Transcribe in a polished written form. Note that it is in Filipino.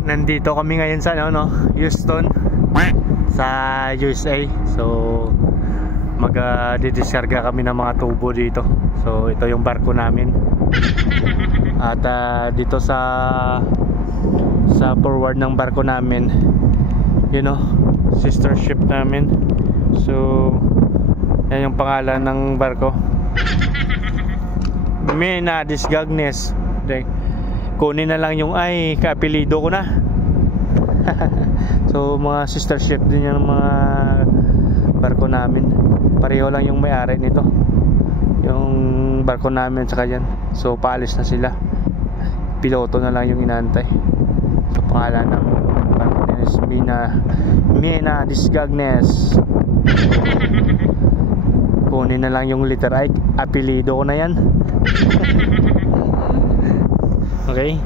Nandito kami ngayon sa Houston sa USA. So mag-didiskarga kami ng mga tubo dito. So ito yung barko namin. At dito sa forward ng barko namin, sister ship namin. So yan yung pangalan ng barko, Mena Disgagnes. Kunin na lang yung kaapelido ko na. So mga sister ship din yung mga barko namin. Pareho lang yung may-ari nito, yung barko namin saka yan. So paalis na sila, piloto na lang yung inaantay. So pangalan ng barko is Mena Disgagnes. Kunin na lang yung letter I, apelido ko na yan. Okay.